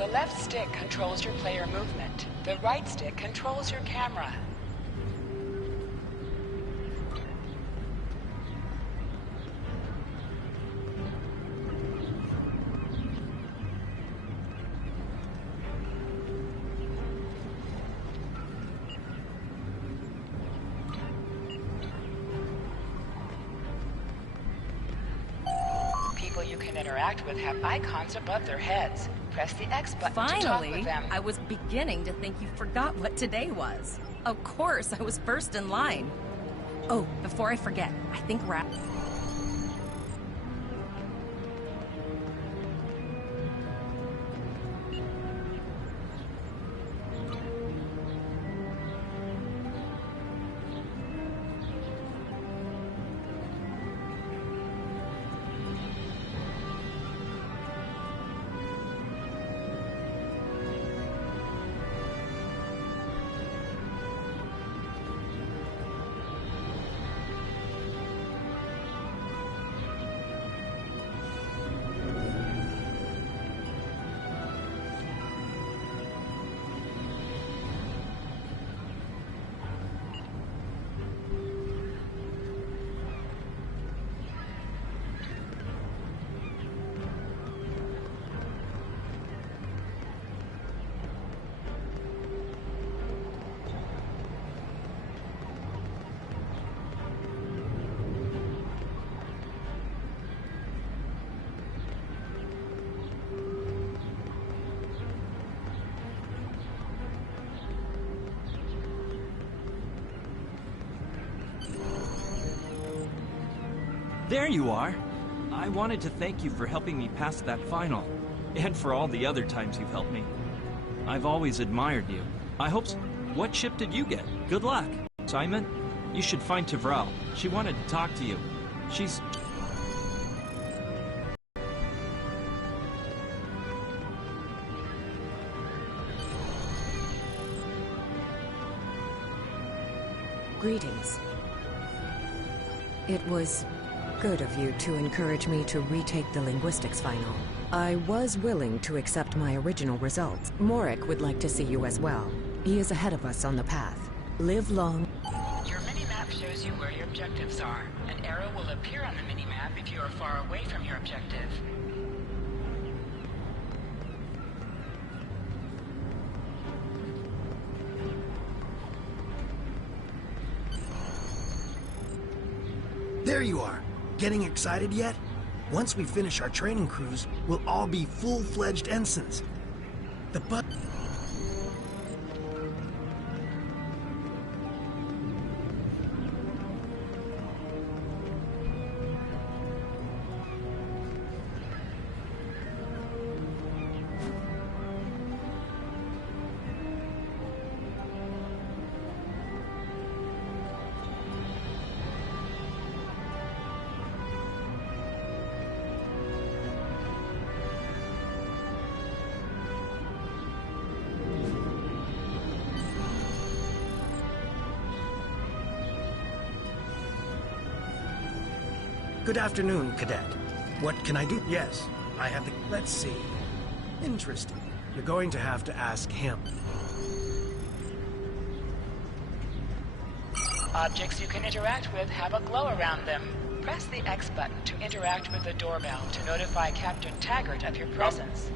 The left stick controls your player movement. The right stick controls your camera. People you can interact with have icons above their heads. Press the X button to talk with them. I was beginning to think you forgot what today was. Of course, I was first in line. Oh, before I forget, I think we're at... There you are. I wanted to thank you for helping me pass that final, and for all the other times you've helped me. I've always admired you. I hope so. What ship did you get? Good luck. Simon, you should find Tavral. She wanted to talk to you. She's... Greetings. It was good of you to encourage me to retake the linguistics final. I was willing to accept my original results. Morik would like to see you as well. He is ahead of us on the path. Live long. Your minimap shows you where your objectives are. An arrow will appear on the minimap if you are far away from your objective. There you are. Getting excited yet? Once we finish our training cruise, we'll all be full-fledged ensigns. The bu- Good afternoon, Cadet. What can I do? Yes, I have the... Let's see. Interesting. You're going to have to ask him. Objects you can interact with have a glow around them. Press the X button to interact with the doorbell to notify Captain Taggart of your presence.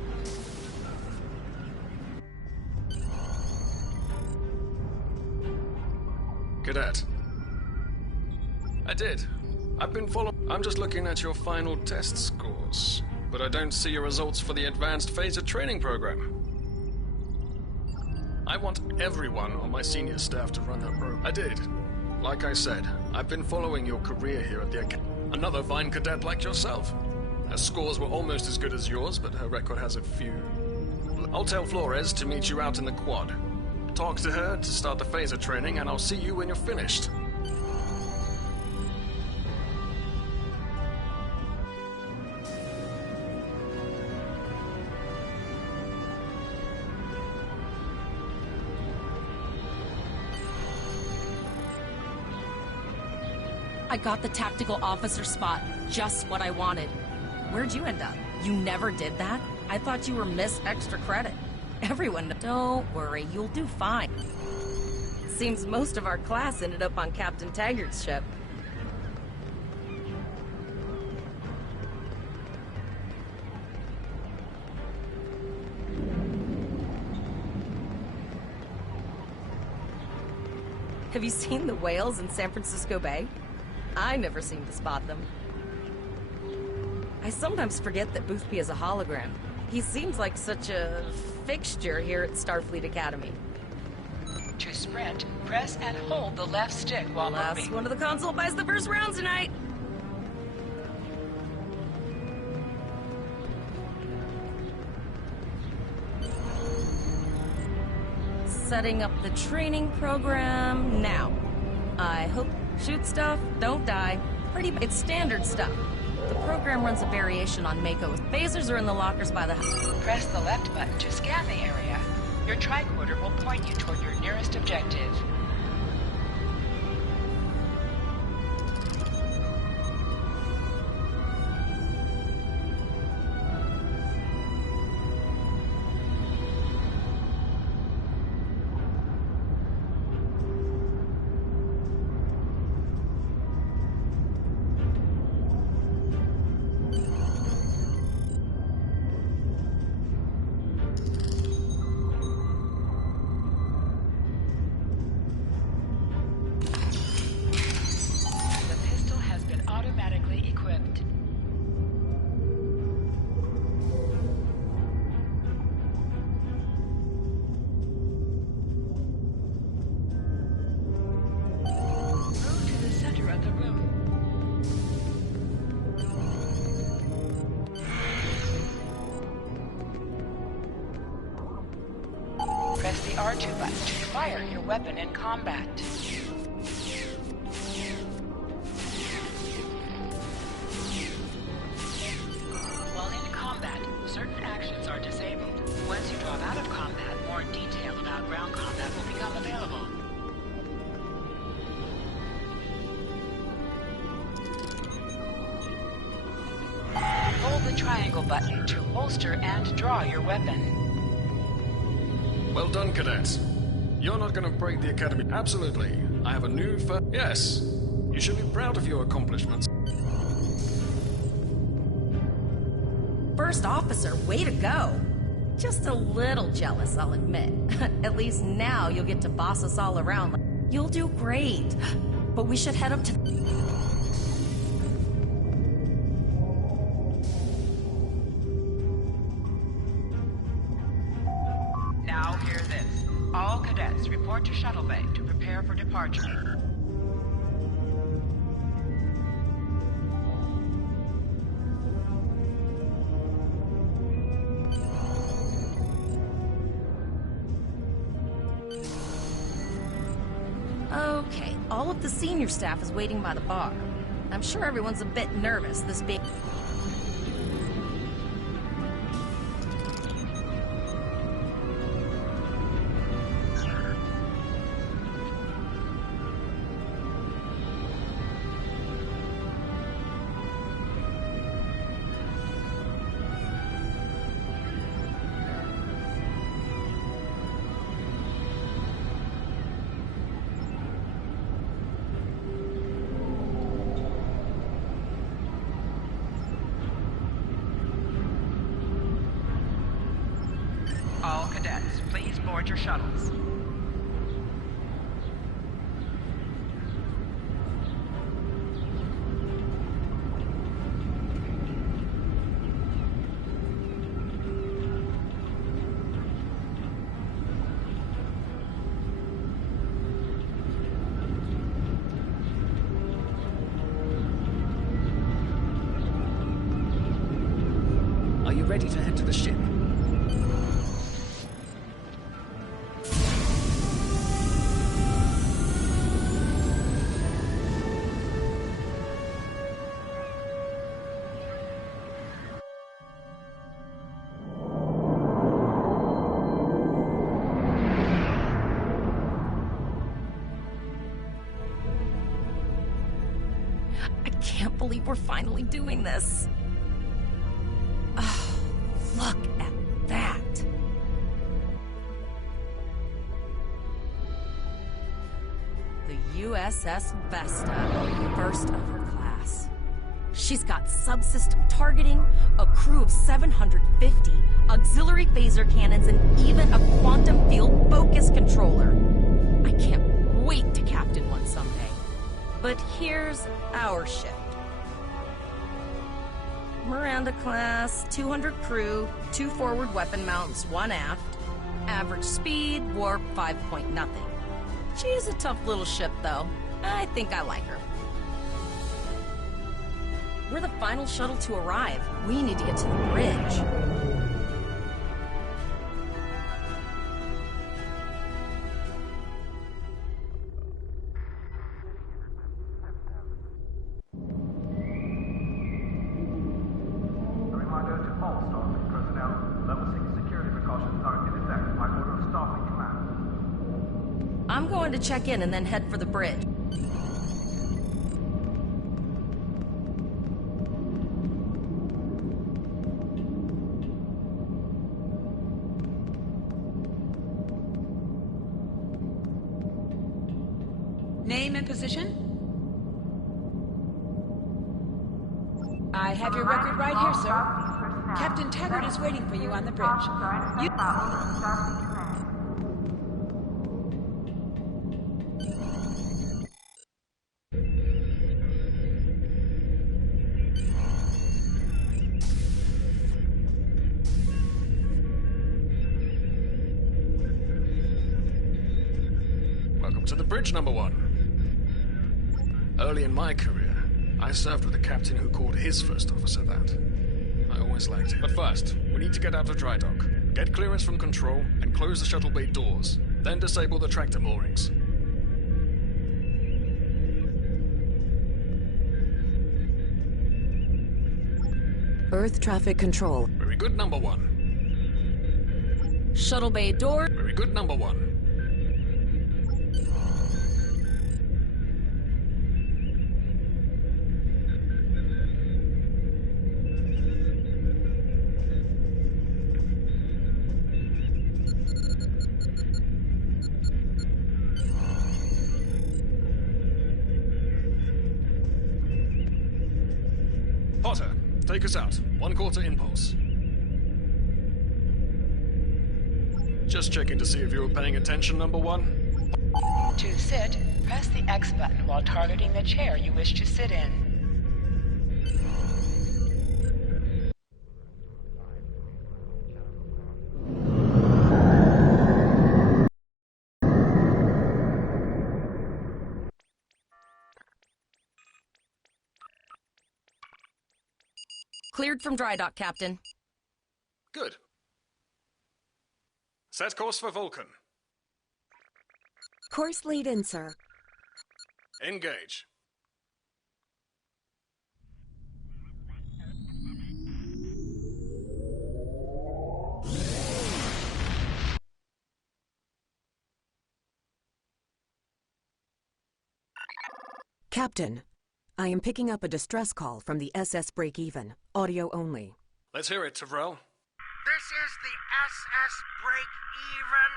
Cadet. I did. I've been following... I'm just looking at your final test scores, but I don't see your results for the advanced phaser training program. I want everyone on my senior staff to run that program. I did. Like I said, I've been following your career here at the Academy. Another fine cadet like yourself. Her scores were almost as good as yours, but her record has a few... I'll tell Flores to meet you out in the quad. Talk to her to start the phaser training, and I'll see you when you're finished. I got the tactical officer spot. Just what I wanted. Where'd you end up? You never did that? I thought you were Miss Extra Credit. Everyone... Don't worry, you'll do fine. Seems most of our class ended up on Captain Taggart's ship. Have you seen the whales in San Francisco Bay? I never seem to spot them. I sometimes forget that Boothby is a hologram. He seems like such a fixture here at Starfleet Academy. To sprint, press and hold the left stick while Last moving. one of the console buys the first round tonight. Setting up the training program now. I hope shoot stuff, don't die. It's standard stuff. The program runs a variation on Mako. Phasers are in the lockers by the house. Press the left button to scan the area. Your tricorder will point you toward your nearest objective. Press the R2 button to fire your weapon in combat. While in combat, certain actions are disabled. Once you drop out of combat, more detail about ground combat will become available. Hold the triangle button to holster and draw your weapon. Well done, cadets. You're not going to break the Academy. Absolutely. I have a new Yes. You should be proud of your accomplishments. First officer, way to go. Just a little jealous, I'll admit. At least now you'll get to boss us all around. You'll do great. But we should head up to... Now hear this. All cadets report to Shuttle Bay to prepare for departure. Okay, all of the senior staff is waiting by the bar. I'm sure everyone's a bit nervous, this being... All cadets, please board your shuttles. Are you ready to head to the ship? I can't believe we're finally doing this. Oh, look USS Vesta, first of her class. She's got subsystem targeting, a crew of 750, auxiliary phaser cannons, and even a quantum field focus controller. I can't wait to captain one someday. But here's our ship. Miranda class, 200 crew, 2 forward weapon mounts, 1 aft. Average speed, warp 5 point nothing. She's a tough little ship, though. I think I like her. We're the final shuttle to arrive. We need to get to the bridge. I'm going to check in and then head for the bridge. Name and position? I have your record right here, sir. Captain Taggart is waiting for you on the bridge. Welcome to the bridge, number 1. Early in my career, I served with a captain who called his first officer that. I always liked it. But first, we need to get out of dry dock, get clearance from control, and close the shuttle bay doors. Then disable the tractor moorings. Earth traffic control. Very good, number 1. Shuttle bay door. Very good, number 1. Potter, take us out. 1/4 impulse. Just checking to see if you were paying attention, number 1. To sit, press the X button while targeting the chair you wish to sit in. Cleared from dry dock, Captain. Good. Set course for Vulcan. Course lead in, sir. Engage. Captain, I am picking up a distress call from the SS Break-Even. Audio only. Let's hear it, Tavrel. This is the SS Break-Even.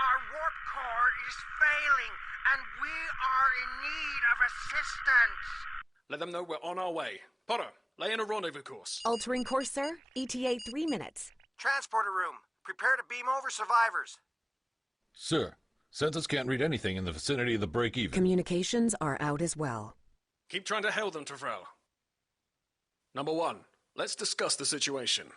Our warp core is failing, and we are in need of assistance. Let them know we're on our way. Potter, lay in a rendezvous course. Altering course, sir. ETA 3 minutes. Transporter room. Prepare to beam over survivors. Sir, Census can't read anything in the vicinity of the break-even. Communications are out as well. Keep trying to hail them, Tavrel. Number 1, let's discuss the situation.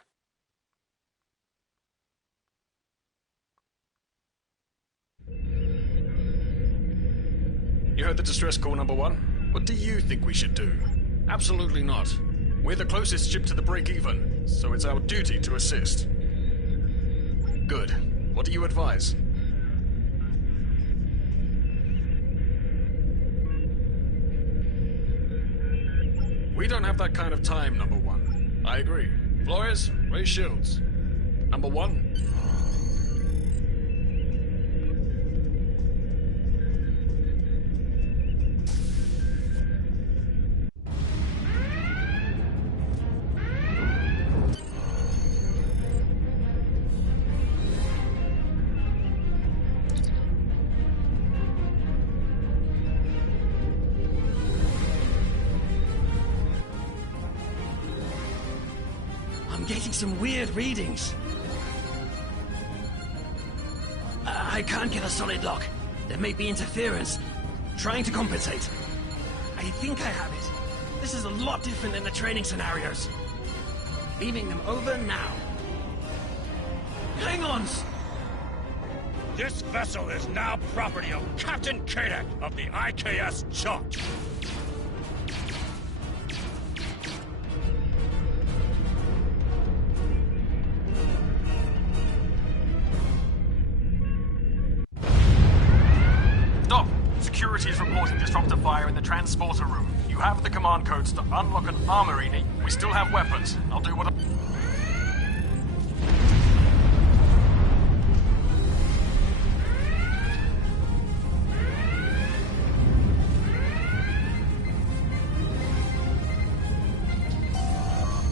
You heard the distress call, number 1. What do you think we should do? Absolutely not. We're the closest ship to the break-even, so it's our duty to assist. Good. What do you advise? We don't have that kind of time, number 1. I agree. Flores, raise shields. Number 1. getting some weird readings. I can't get a solid lock. There may be interference. Trying to compensate. I think I have it. This is a lot different than the training scenarios. Beaming them over now. Hang on! This vessel is now property of Captain Kadek of the IKS Chunk. Stop! Security is reporting disruptor fire in the transporter room. You have the command codes to unlock an armory. We still have weapons. I'll do what I...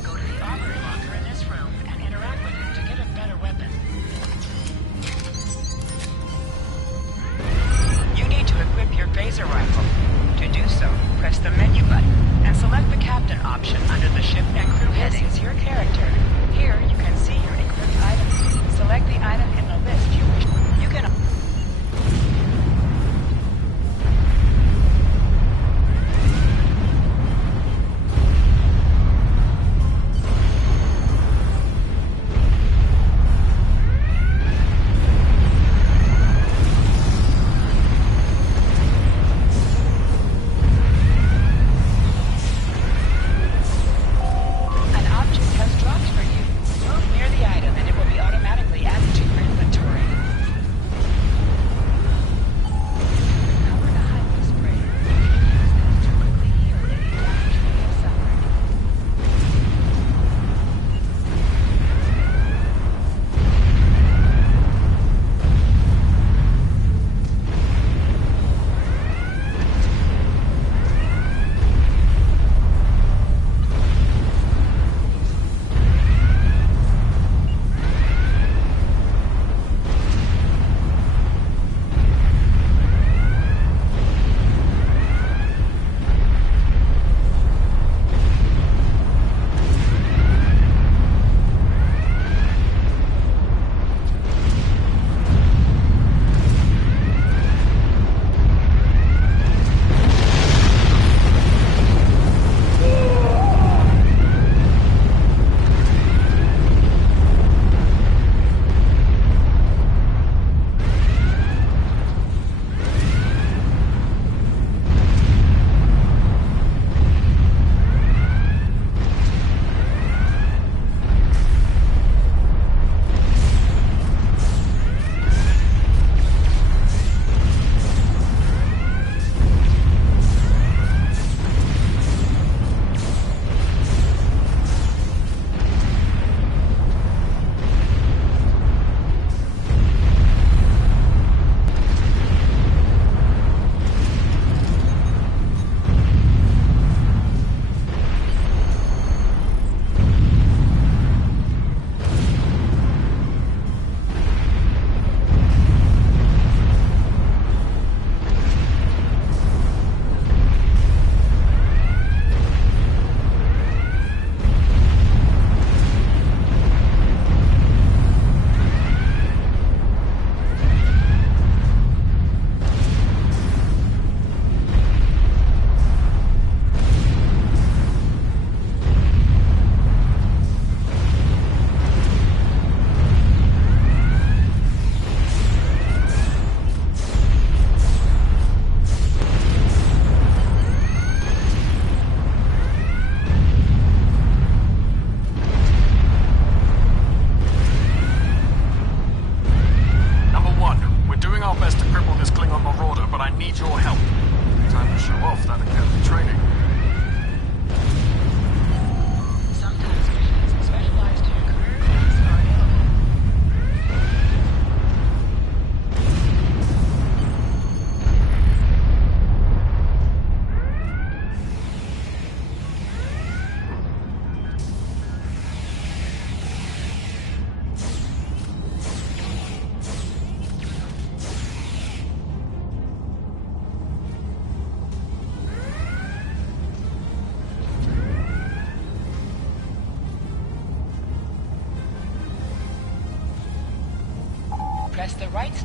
Go to the armory locker in this room and interact with him to get a better weapon. You need to equip your phaser rifle. To do so, press the menu button and select the captain option under the ship and crew headings. Your character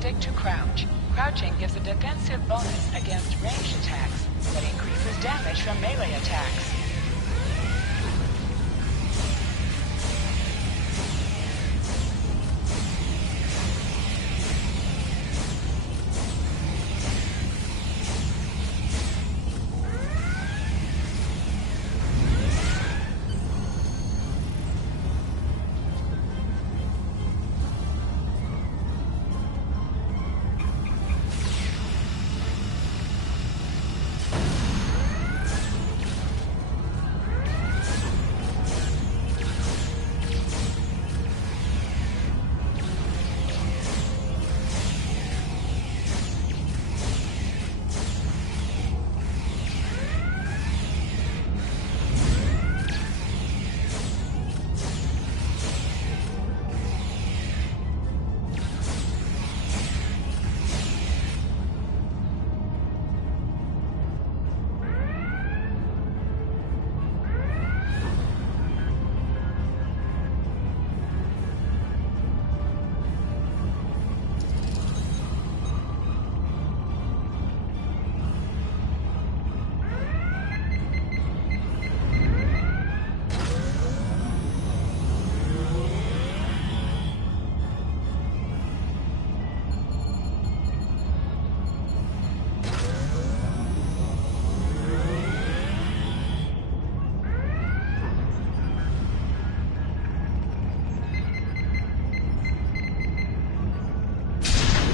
stick to crouch. Crouching gives a defensive bonus against ranged attacks, but increases damage from melee attacks.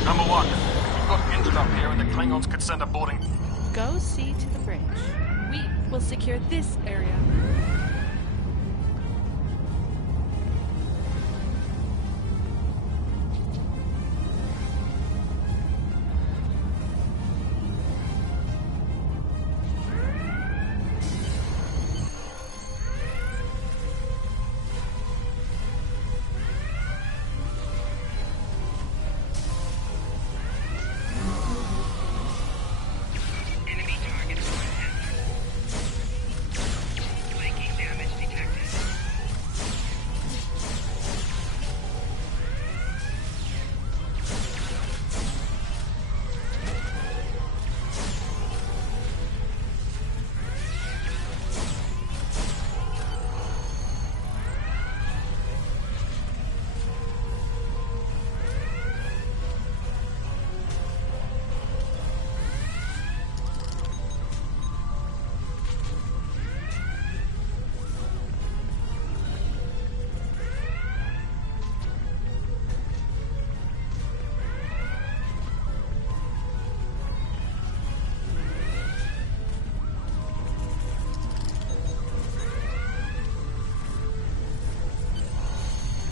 Number one, we've got injured up here and the Klingons could send a boarding... Go see to the bridge. We will secure this area.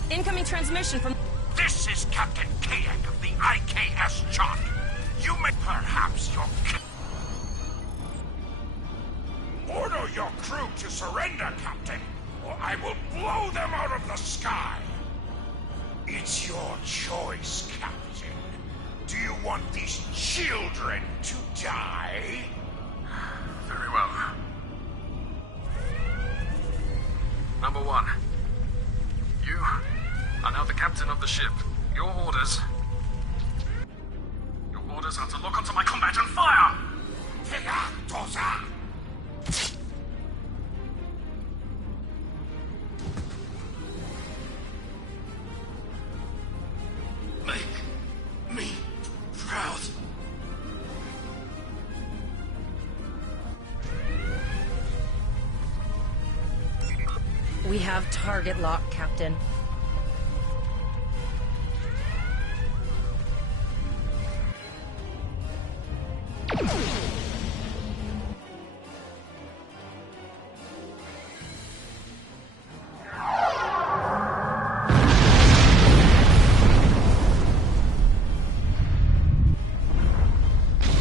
Incoming transmission from... This is Captain Kayak of the IKS Chart. You may perhaps your... Order your crew to surrender, Captain, or I will blow them out of the sky. It's your choice, Captain. Do you want these children to die? Very well. Number one, you are now the captain of the ship. Your orders are to lock onto my combat and fire! Make me proud. We have target lock, Captain.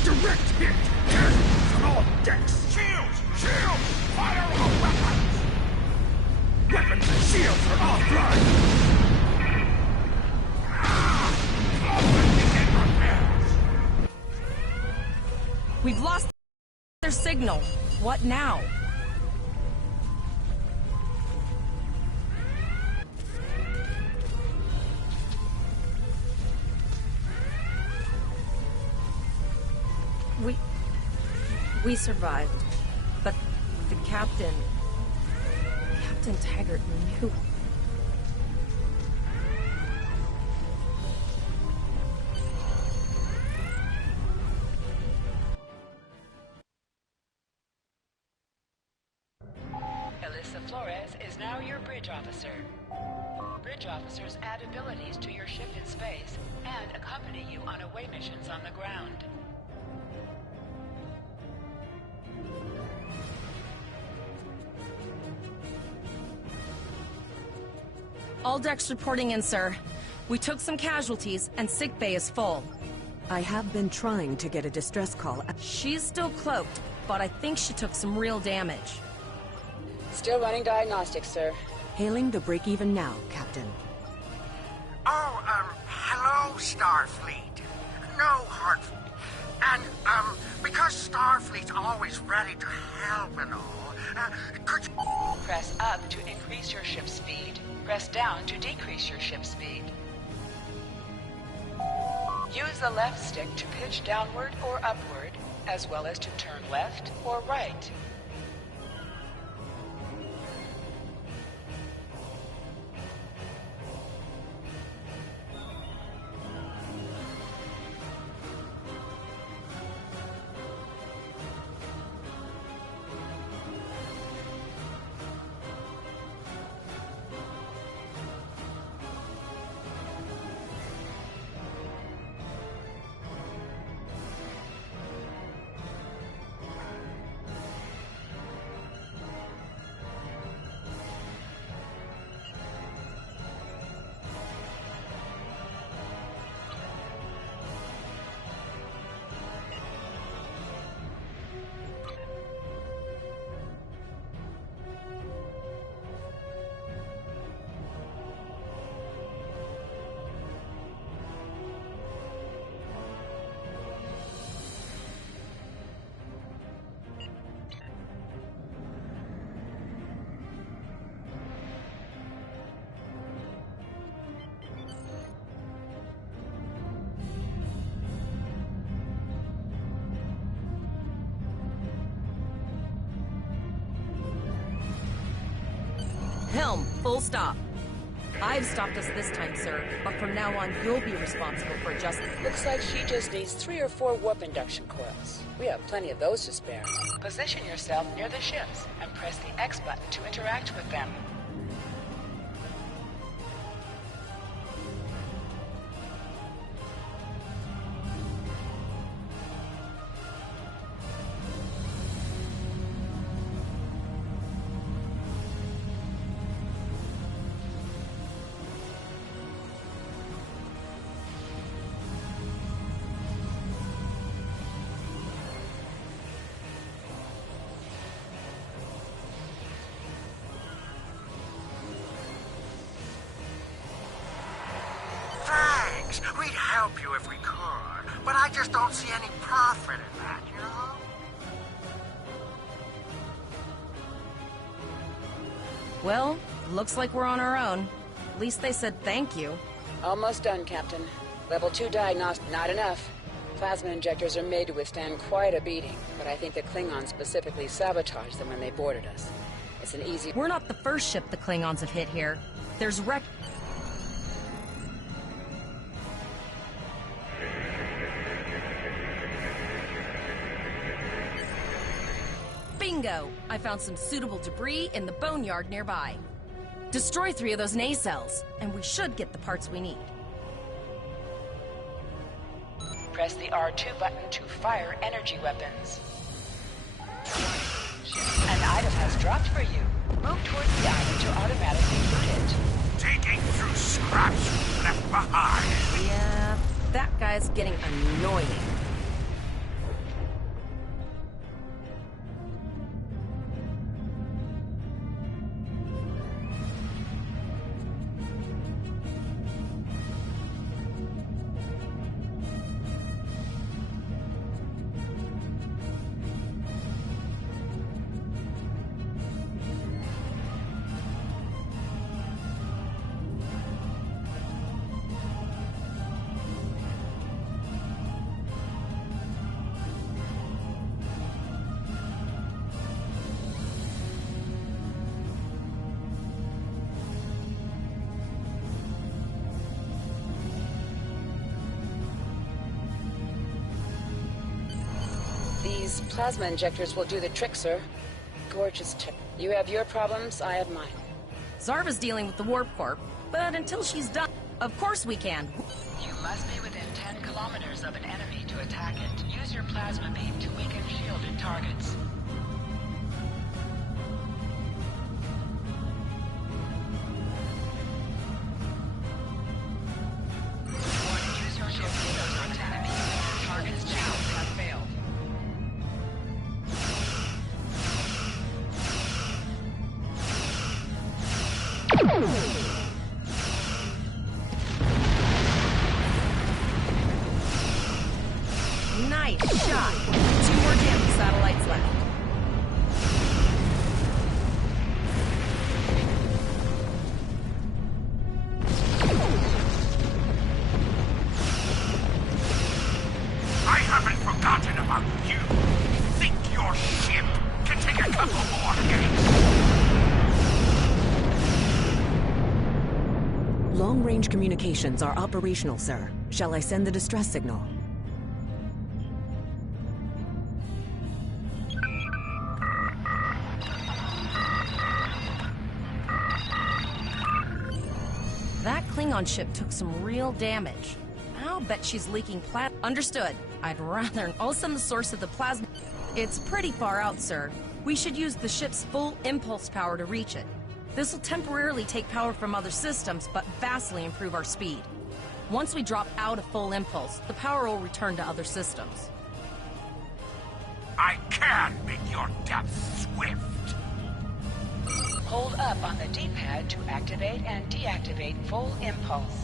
Direct hit! Cannons on all decks! Shields! Shields! Fire all weapons! Weapons and shields are offline! We've lost their signal. What now? We survived. But the captain... Captain Taggart knew... Alyssa Flores is now your bridge officer. Bridge officers add abilities to your ship in space and accompany you on away missions on the ground. All decks reporting in, sir. We took some casualties, and sickbay is full. I have been trying to get a distress call. She's still cloaked, but I think she took some real damage. Still running diagnostics, sir. Hailing the break-even now, Captain. Oh, hello, Starfleet. No hard... And, because Starfleet's always ready to help and all, could you... Press up to increase your ship speed. Press down to decrease your ship speed. Use the left stick to pitch downward or upward, as well as to turn left or right. Helm, full stop. I've stopped us this time, sir, but from now on, you'll be responsible for adjusting. Looks like she just needs 3 or 4 warp induction coils. We have plenty of those to spare. Position yourself near the ships and press the X button to interact with them. Thanks. We'd help you if we could, but I just don't see any profit in that, you know? Well, looks like we're on our own. At least they said thank you. Almost done, Captain. Level 2 diagnostic, not enough. Plasma injectors are made to withstand quite a beating, but I think the Klingons specifically sabotaged them when they boarded us. It's an easy... We're not the first ship the Klingons have hit here. There's Bingo! I found some suitable debris in the boneyard nearby. Destroy 3 of those nacelles, and we should get the parts we need. Press the R2 button to fire energy weapons. An item has dropped for you. Move towards the item to automatically loot it. Digging through scraps left behind. Yeah, that guy's getting annoying. These plasma injectors will do the trick, sir. Gorgeous tip. You have your problems, I have mine. Zarva's dealing with the Warp Corp, but until she's done, of course we can. You must be within 10 kilometers of an enemy to attack it. Use your plasma beam to weaken shielded targets. Use your torpedoes on enemies. Targets down have failed. Nice shot. 2 more jamming satellites left. I haven't forgotten about you. Think your ship can take a couple more hits? Long-range communications are operational, sir. Shall I send the distress signal? That Klingon ship took some real damage. I'll bet she's leaking plasma. Understood. I'd rather. I'll send the source of the plasma. It's pretty far out, sir. We should use the ship's full impulse power to reach it. This will temporarily take power from other systems, but vastly improve our speed. Once we drop out of full impulse, the power will return to other systems. I can make your death swift. Hold up on the D-pad to activate and deactivate full impulse.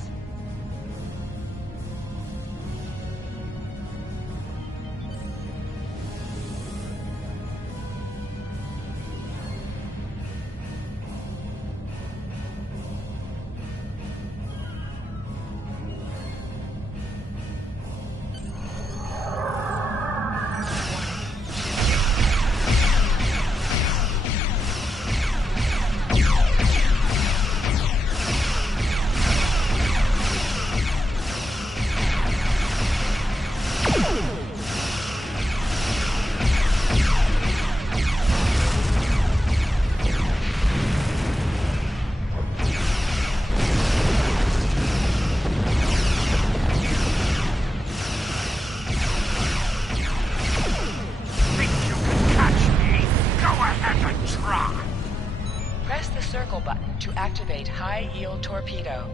Circle button to activate high-yield torpedo.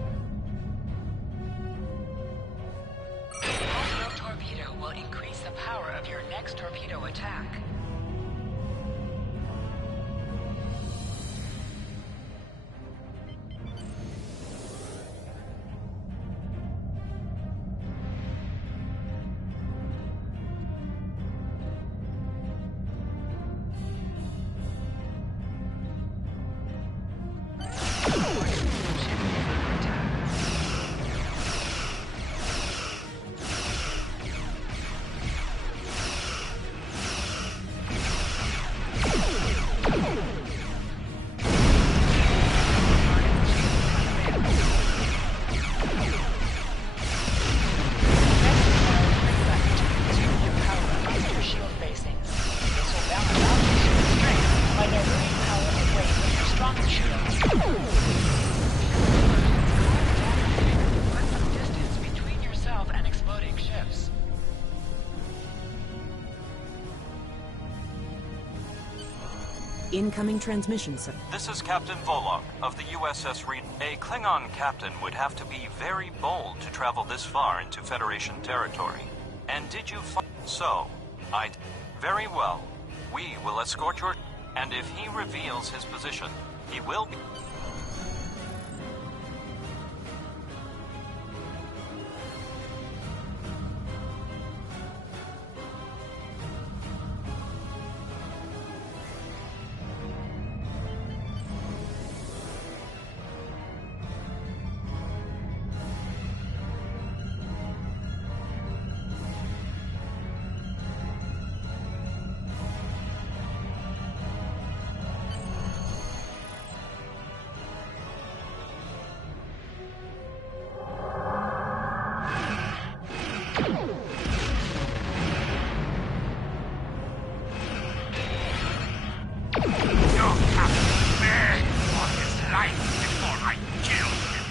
High-yield torpedo will increase the power of your next torpedo attack. Incoming transmission, sir. This is Captain Volok of the USS Reed. A Klingon captain would have to be very bold to travel this far into Federation territory. And did you find... So, very well. We will escort your... And if he reveals his position, he will be... die before I kill him.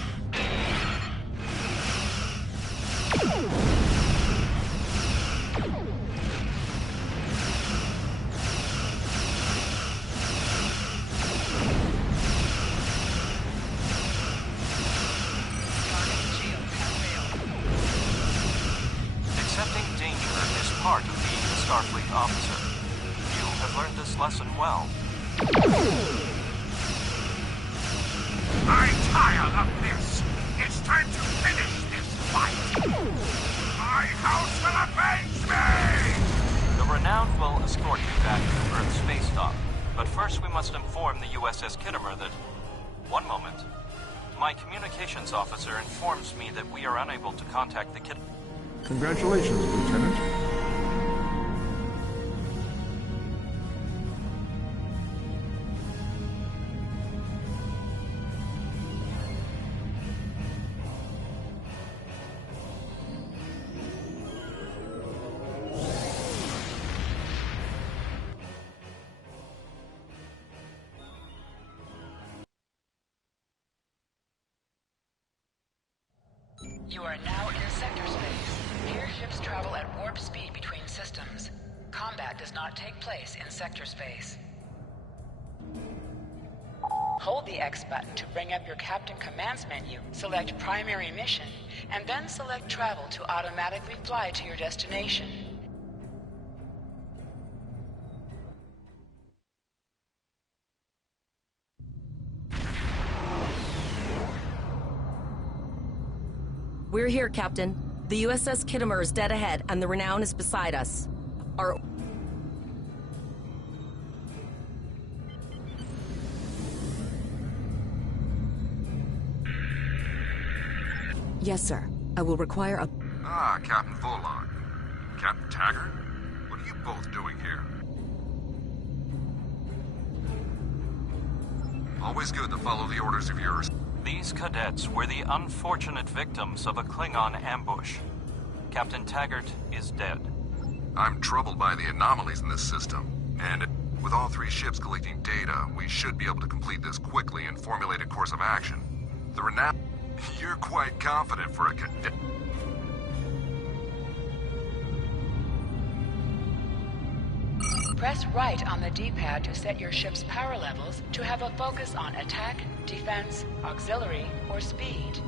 Accepting danger is part of being a Starfleet officer. You have learned this lesson well. I'm tired of this. It's time to finish this fight. My house will avenge me! The Renown will escort you back to Earth's space dock. But first we must inform the USS Kittimer that... One moment. My communications officer informs me that we are unable to contact the Kittimer. Congratulations, Lieutenant. You are now in sector space. Here ships travel at warp speed between systems. Combat does not take place in sector space. Hold the X button to bring up your Captain Commands menu, select Primary Mission, and then select Travel to automatically fly to your destination. We're here, Captain. The USS Kittimer is dead ahead, and the Renown is beside us. Our... Yes, sir. I will require a... Ah, Captain Volon. Captain Taggart? What are you both doing here? Always good to follow the orders of yours. These cadets were the unfortunate victims of a Klingon ambush. Captain Taggart is dead. I'm troubled by the anomalies in this system, and with all three ships collecting data, we should be able to complete this quickly and formulate a course of action. The Renown... You're quite confident for a cadet... Press right on the D-pad to set your ship's power levels to have a focus on attack, defense, auxiliary, or speed.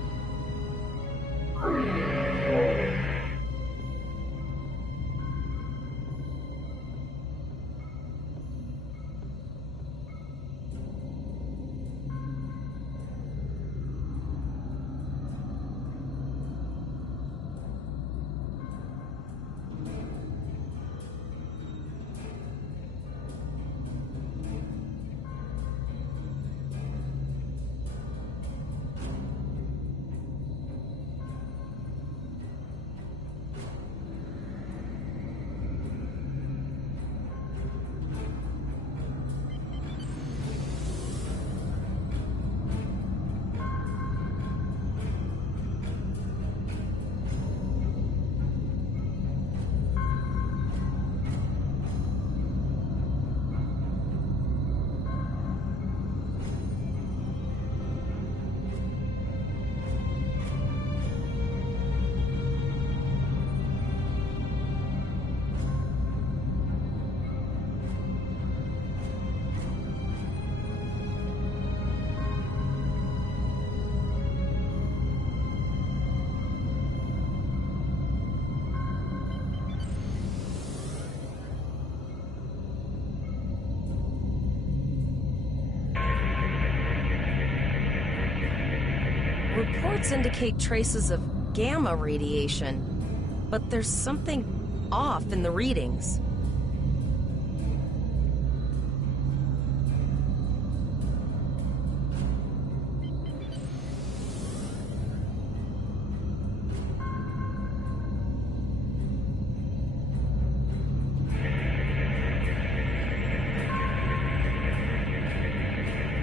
Reports indicate traces of gamma radiation, but there's something off in the readings.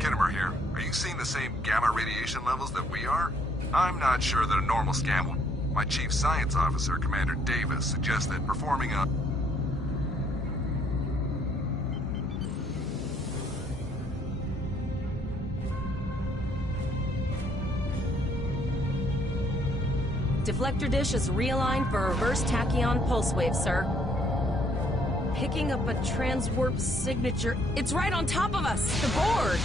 Kittimer here. Are you seeing the same gamma radiation levels that we are? I'm not sure that a normal scan will... My chief science officer, Commander Davis, suggests that performing a... Deflector dish is realigned for reverse tachyon pulse wave, sir. Picking up a transwarp signature. It's right on top of us! The board!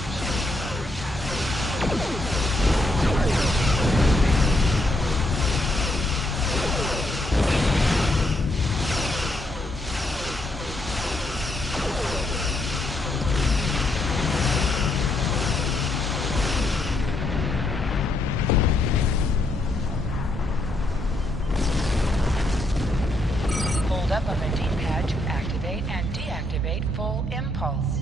Hold up on the D-pad to activate and deactivate full impulse.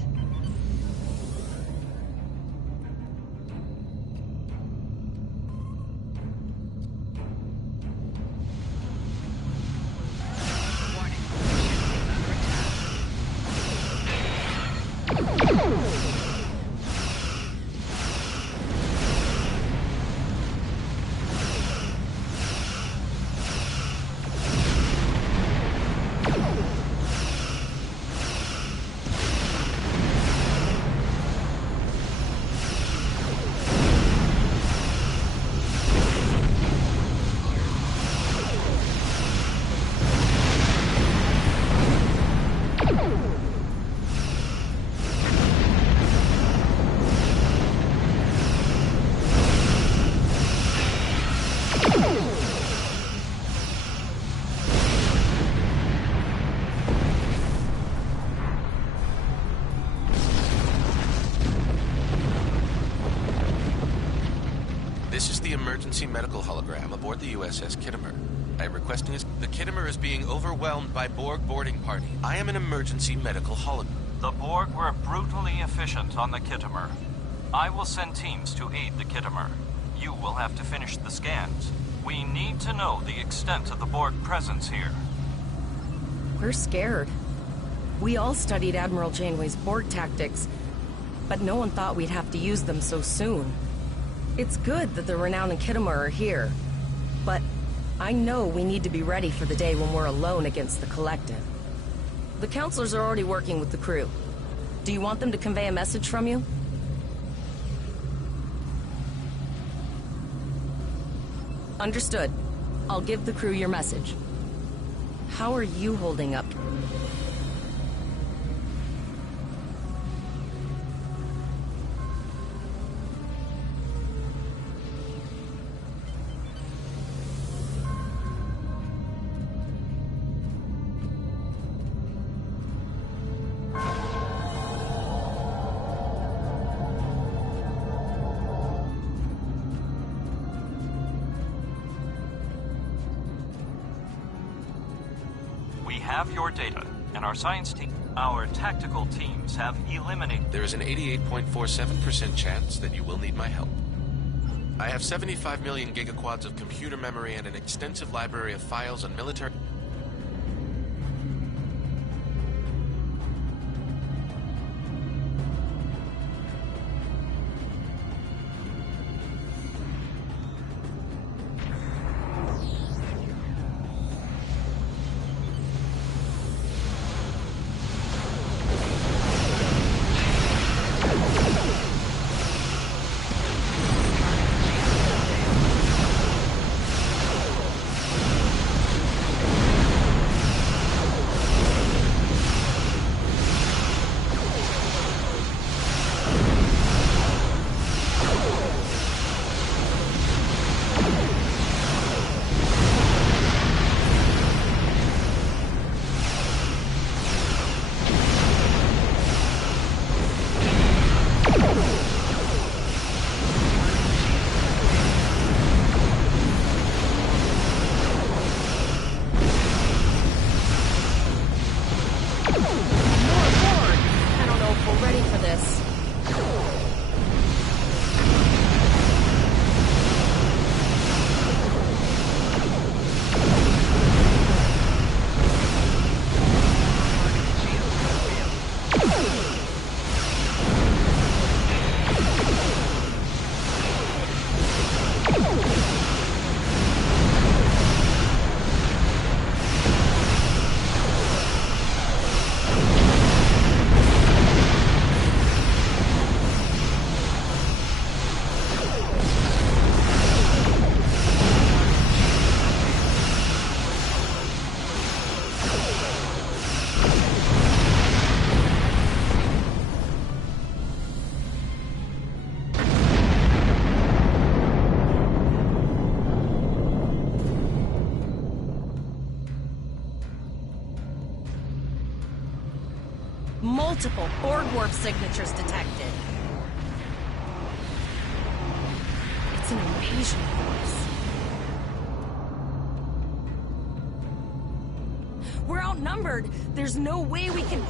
This is the emergency medical hologram aboard the USS Kittimer. I am requesting the Kittimer is being overwhelmed by Borg boarding party. I am an emergency medical hologram. The Borg were brutally efficient on the Kittimer. I will send teams to aid the Kittimer. You will have to finish the scans. We need to know the extent of the Borg presence here. We're scared. We all studied Admiral Janeway's Borg tactics, but no one thought we'd have to use them so soon. It's good that the Renown and Kittimer are here, but I know we need to be ready for the day when we're alone against the Collective. The counselors are already working with the crew. Do you want them to convey a message from you? Understood. I'll give the crew your message. How are you holding up? Have your data, and our science team, our tactical teams have eliminated... There is an 88.47% chance that you will need my help. I have 75 million gigaquads of computer memory and an extensive library of files on military... multiple Borg warp signatures detected. It's an invasion force. We're outnumbered. There's no way we can...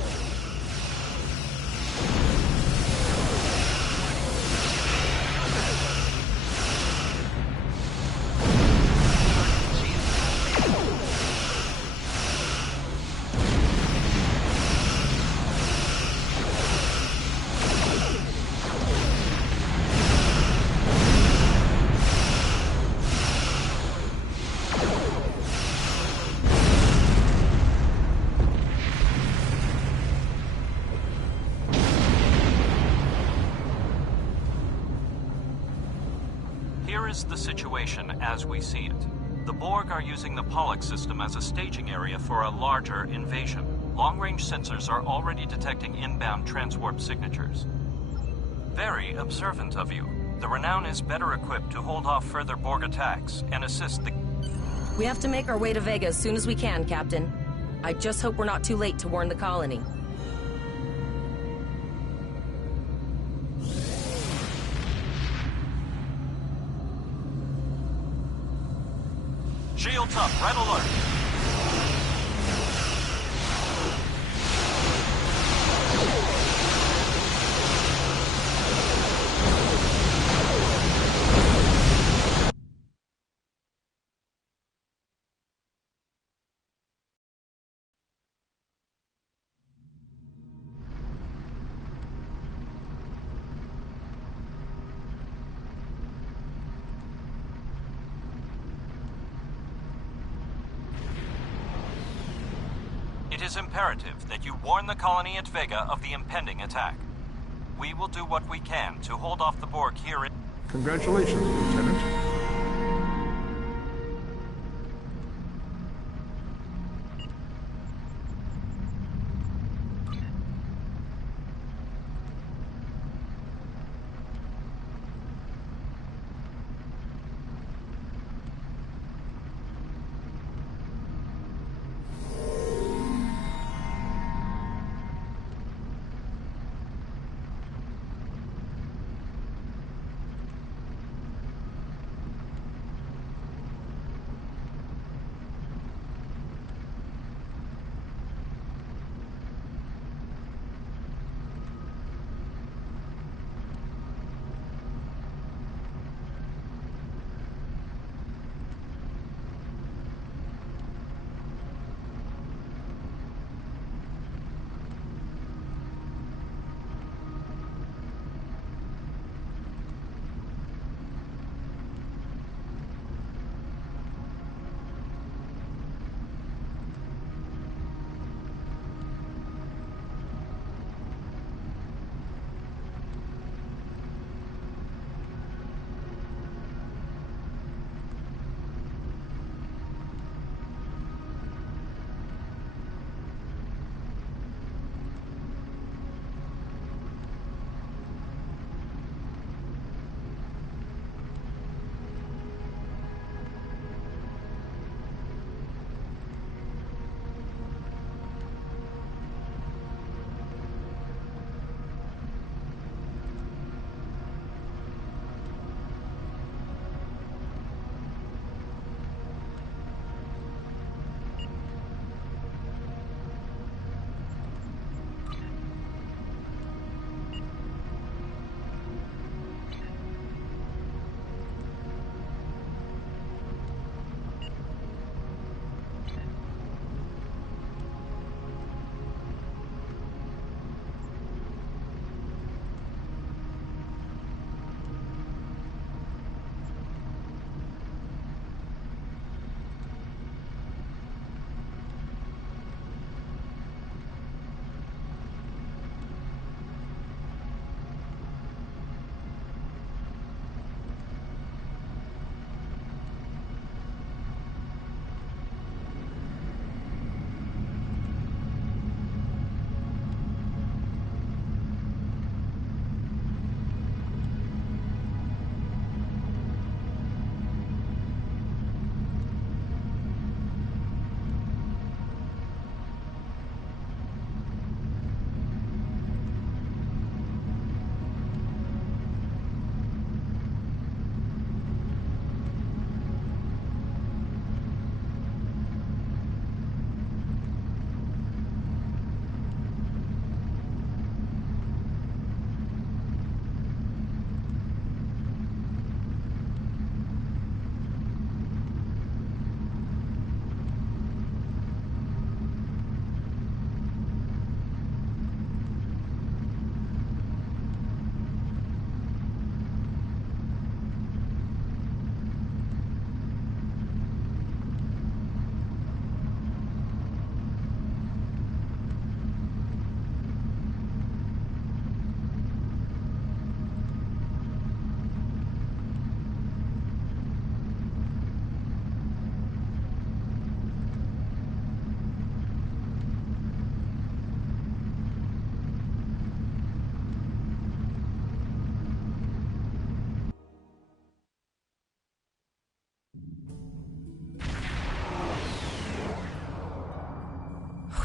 Here is the situation as we see it. The Borg are using the Pollux system as a staging area for a larger invasion. Long-range sensors are already detecting inbound transwarp signatures. Very observant of you. The Renown is better equipped to hold off further Borg attacks and assist the... We have to make our way to Vega as soon as we can, Captain. I just hope we're not too late to warn the colony. Shields up, red alert. It is imperative that you warn the colony at Vega of the impending attack. We will do what we can to hold off the Borg here in... Congratulations, Lieutenant.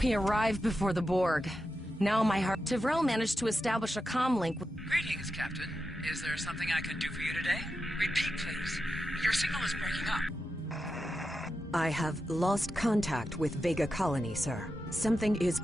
We arrived before the Borg. Now my heart... Tivrel managed to establish a comm link with... Greetings, Captain. Is there something I can do for you today? Repeat, please. Your signal is breaking up. I have lost contact with Vega Colony, sir. Something is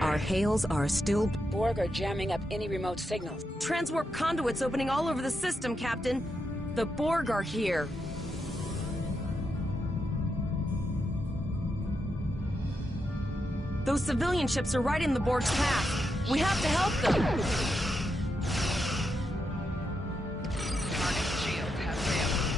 Our hails are still... Borg are jamming up any remote signals. Transwarp conduits opening all over the system, Captain. The Borg are here. Those civilian ships are right in the Borg's path. We have to help them. Target shield has failed.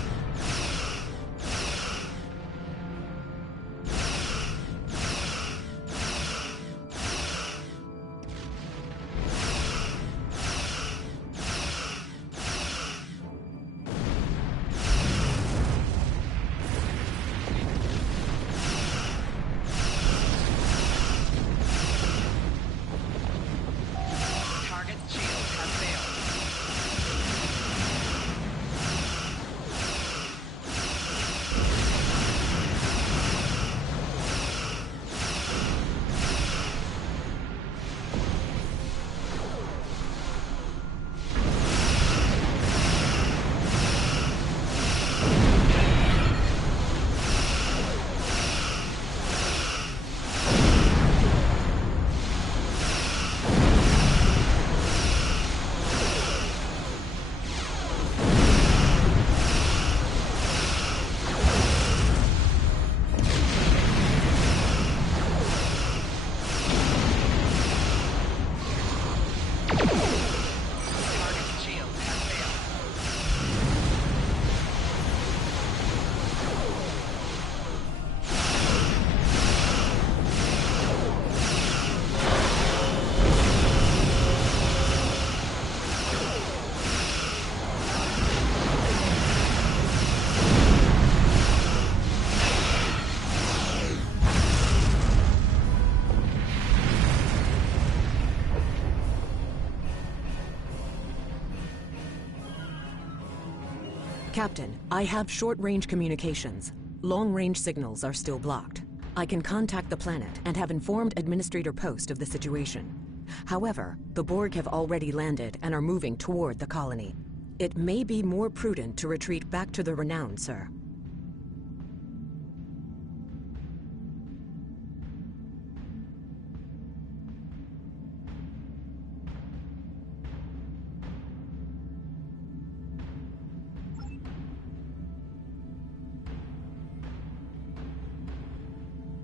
Captain, I have short-range communications. Long-range signals are still blocked. I can contact the planet and have informed Administrator Post of the situation. However, the Borg have already landed and are moving toward the colony. It may be more prudent to retreat back to the Renown, sir.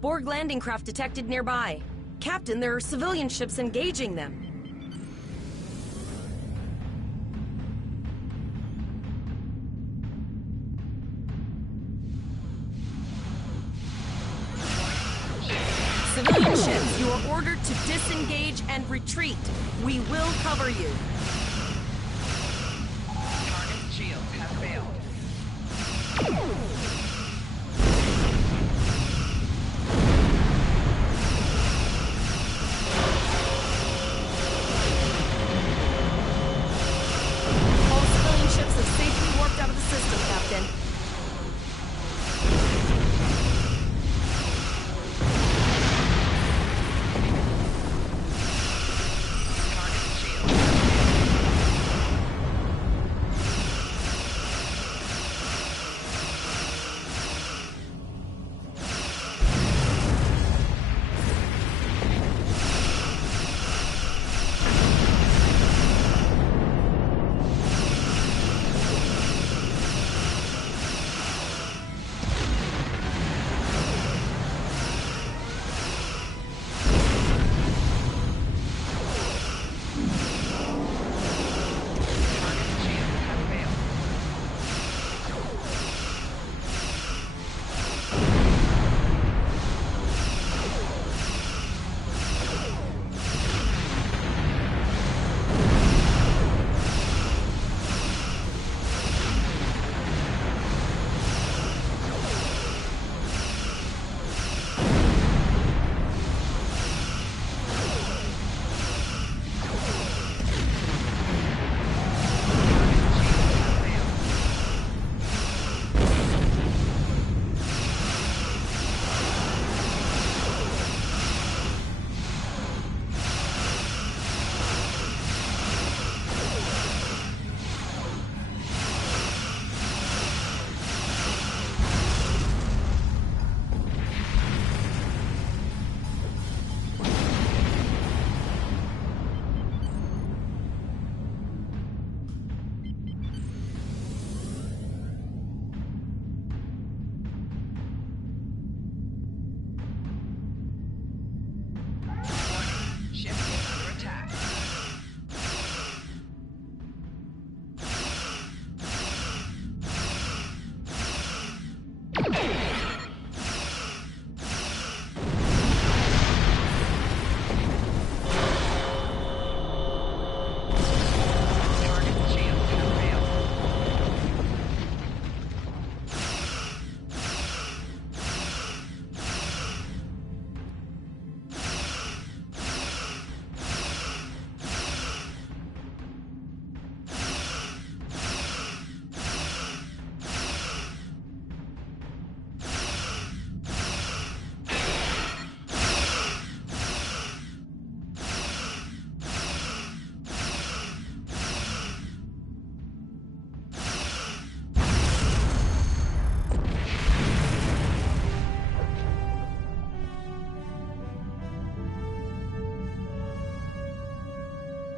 Borg landing craft detected nearby. Captain, there are civilian ships engaging them. Civilian ships, you are ordered to disengage and retreat. We will cover you. Target shields have failed.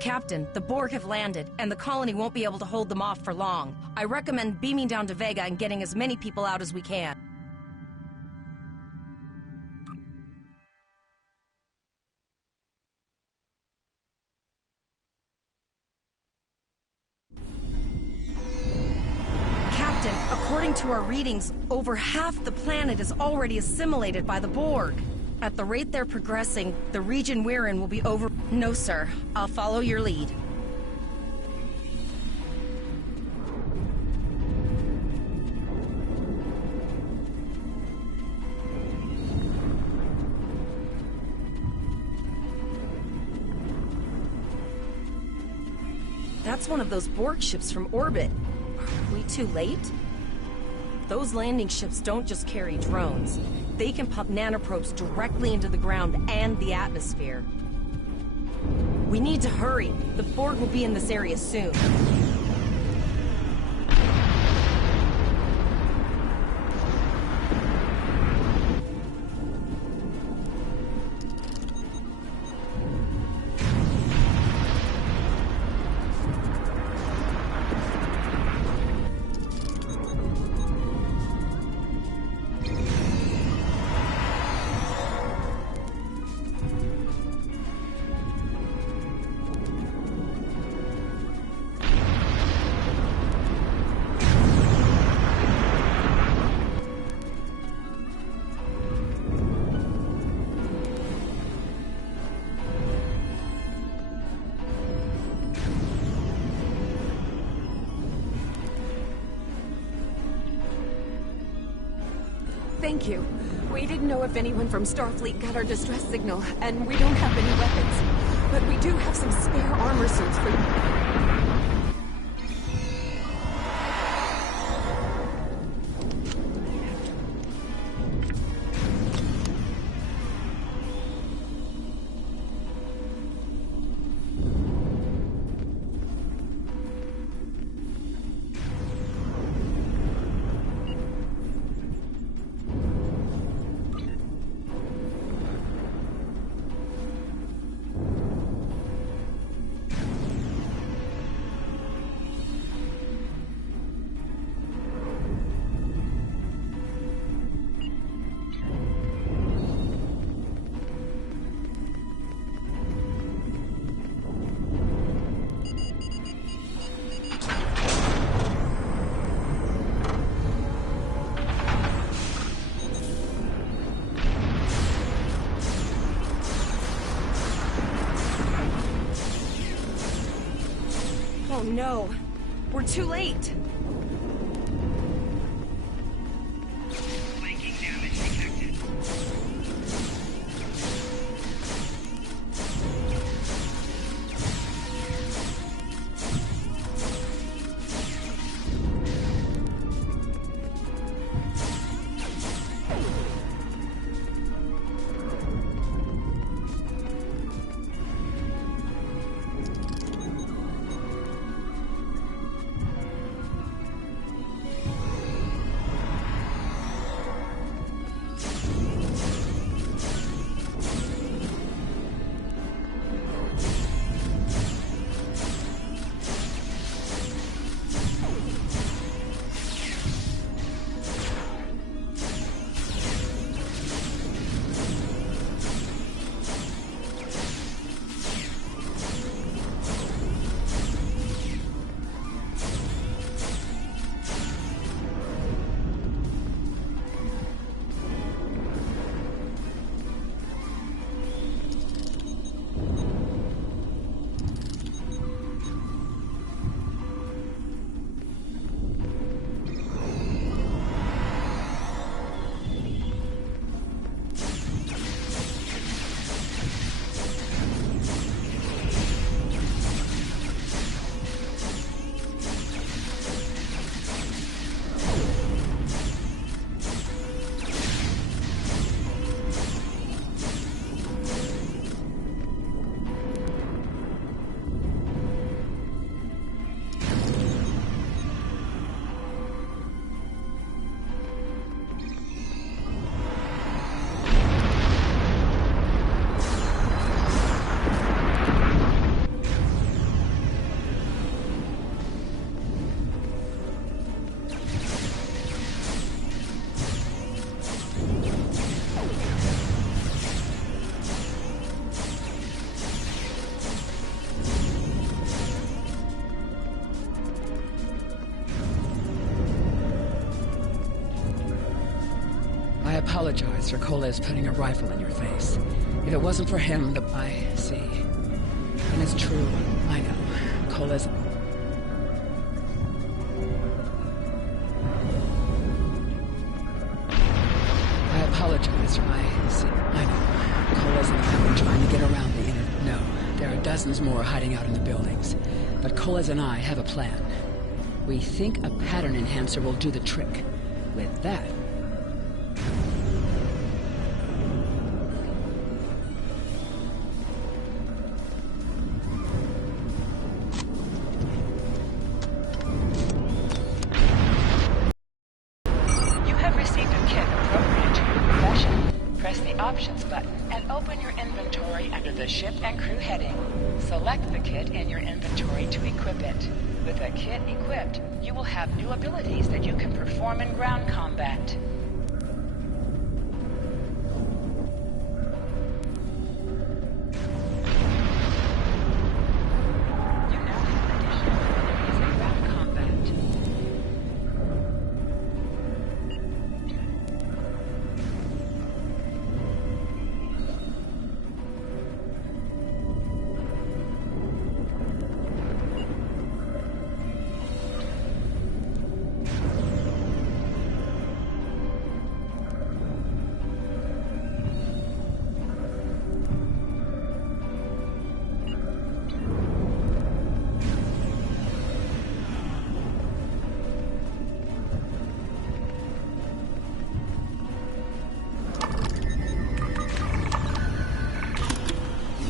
Captain, the Borg have landed, and the colony won't be able to hold them off for long. I recommend beaming down to Vega and getting as many people out as we can. Captain, according to our readings, over half the planet is already assimilated by the Borg. At the rate they're progressing, the region we're in will be over... No, sir. I'll follow your lead. That's one of those Borg ships from orbit. Are we too late? Those landing ships don't just carry drones. They can pump nanoprobes directly into the ground and the atmosphere. We need to hurry. The Borg will be in this area soon. Thank you. We didn't know if anyone from Starfleet got our distress signal, and we don't have any weapons. But we do have some spare armor suits for you. Oh no, we're too late. Flanking damage detected. apologize for Coles putting a rifle in your face. If it wasn't for him, I see. And it's true. I know. Coles... I apologize for I know. Coles and I have been trying to get around the inner... No, there are dozens more hiding out in the buildings. But Coles and I have a plan. We think a pattern enhancer will do the trick. With that... You have received a kit appropriate to your profession. Press the Options button and open your inventory under the Ship and Crew heading. Select the kit in your inventory to equip it. With a kit equipped, you will have new abilities that you can perform in ground combat. You now have additional abilities in ground combat.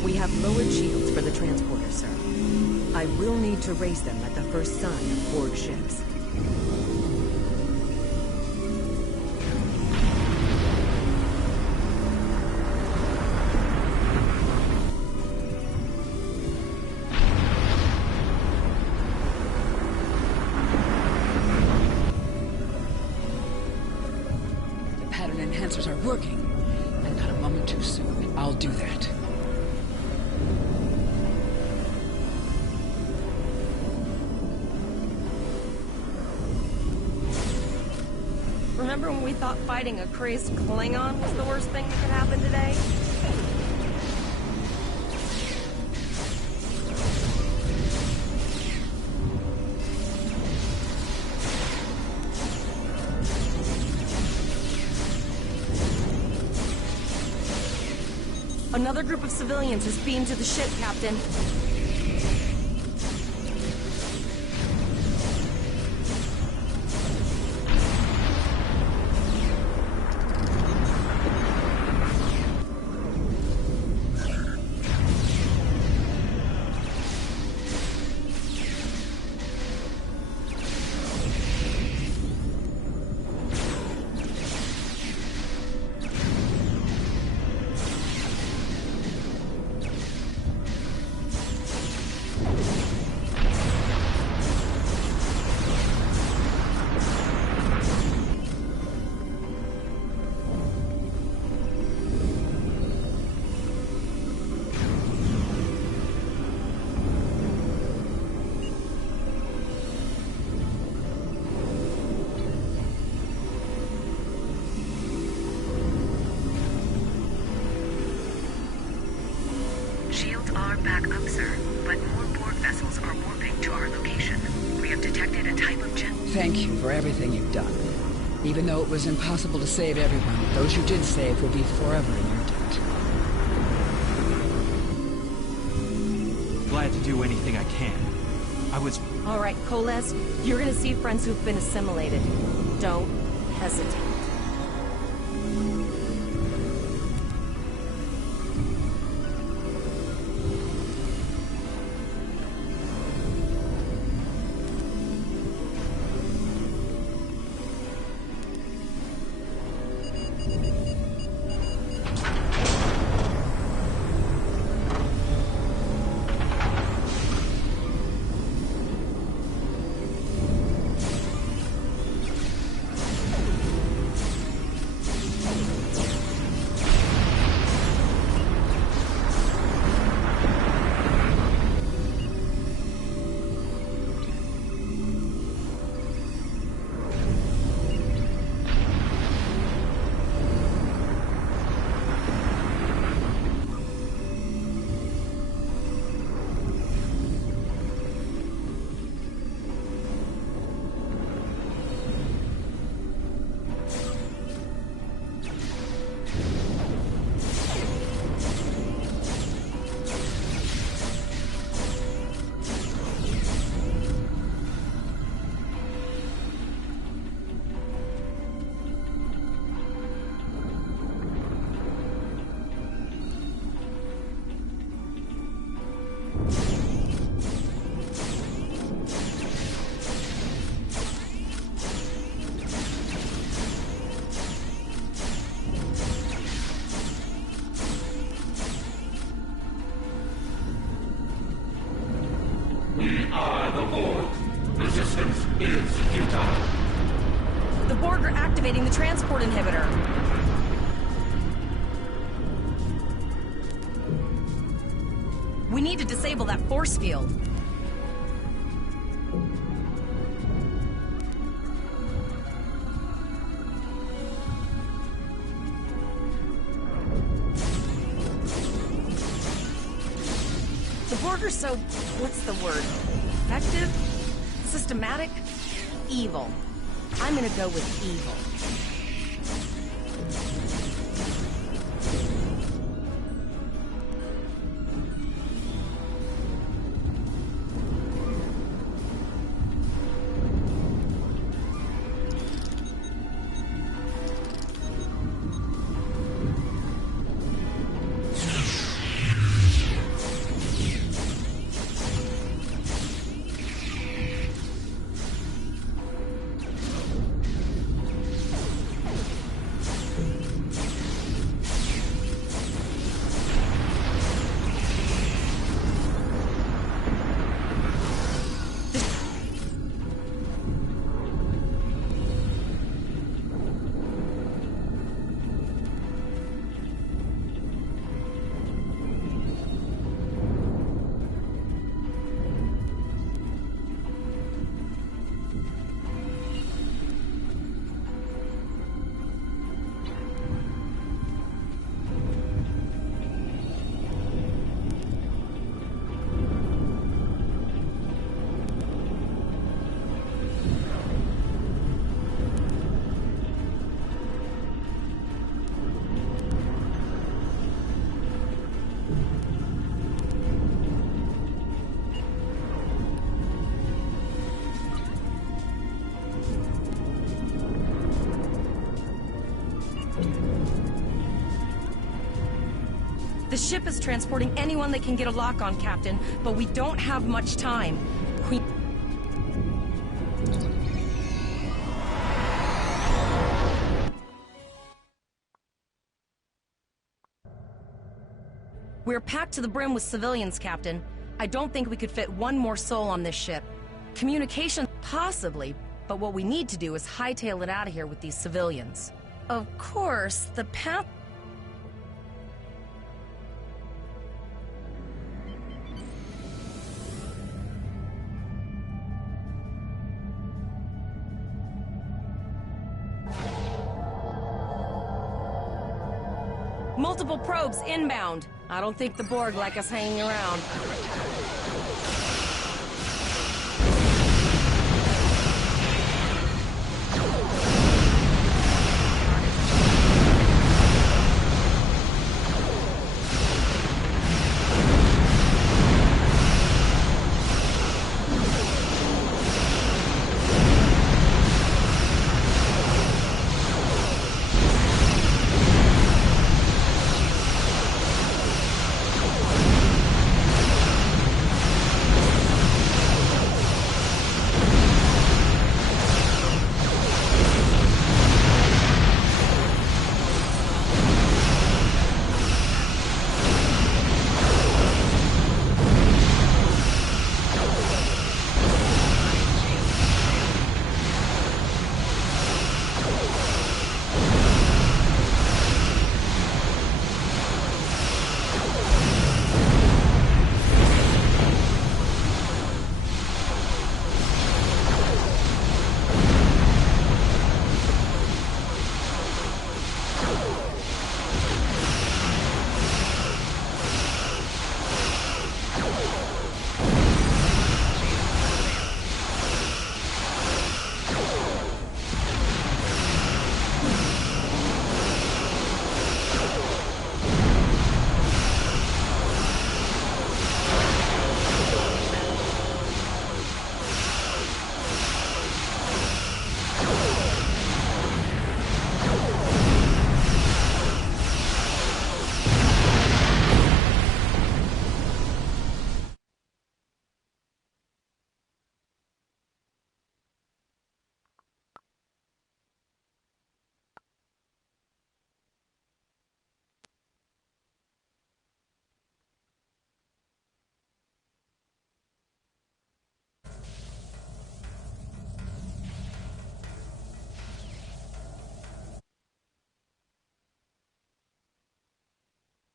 We have lowered shields for the transporter, sir. I will need to raise them at the first sign of Borg ships. The pattern enhancers are working. And not a moment too soon. I'll do that. Remember when we thought fighting a crazed Klingon was the worst thing that could happen today? Another group of civilians has beamed to the ship, Captain. Shields are back up, sir, but more Borg vessels are warping to our location. We have detected a type of jet... Thank you for everything you've done. Even though it was impossible to save everyone, those you did save will be forever in your debt. Glad to do anything I can. I was... All right, Coles, you're gonna see friends who've been assimilated. Don't hesitate. by the Borg. Resistance is futile. The Borg are activating the transport inhibitor. We need to disable that force field. The Borg are so, what's the word? Effective? Systematic? Evil. I'm gonna go with evil. The ship is transporting anyone they can get a lock on, Captain, but we don't have much time. We're packed to the brim with civilians, Captain. I don't think we could fit one more soul on this ship. Communication, possibly, but what we need to do is hightail it out of here with these civilians. Of course, the path... Multiple probes inbound. I don't think the Borg like us hanging around.